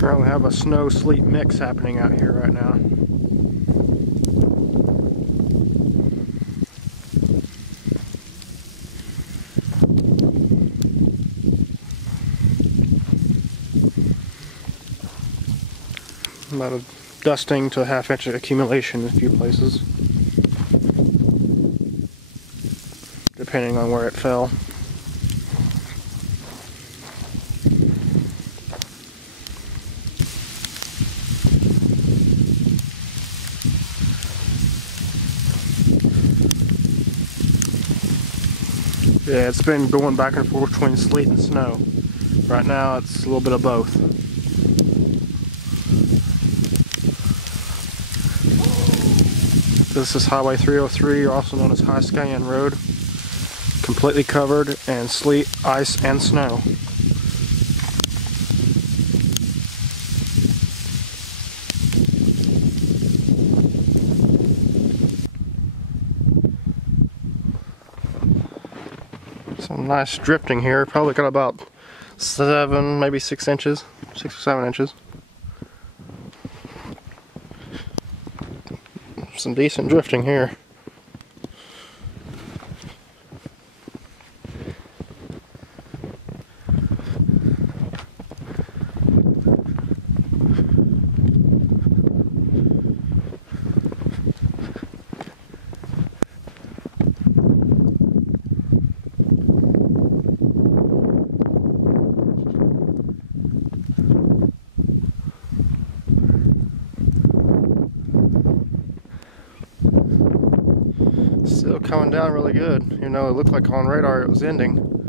Currently have a snow-sleet mix happening out here right now. About a dusting to a half-inch accumulation in a few places, depending on where it fell. Yeah, it's been going back and forth between sleet and snow. Right now it's a little bit of both. This is Highway 303, also known as High Scan Road. Completely covered in sleet, ice, and snow. Some nice drifting here. Probably got about 7, maybe 6 inches, 6 or 7 inches. Some decent drifting here. Still coming down really good. You know, it looked like on radar it was ending.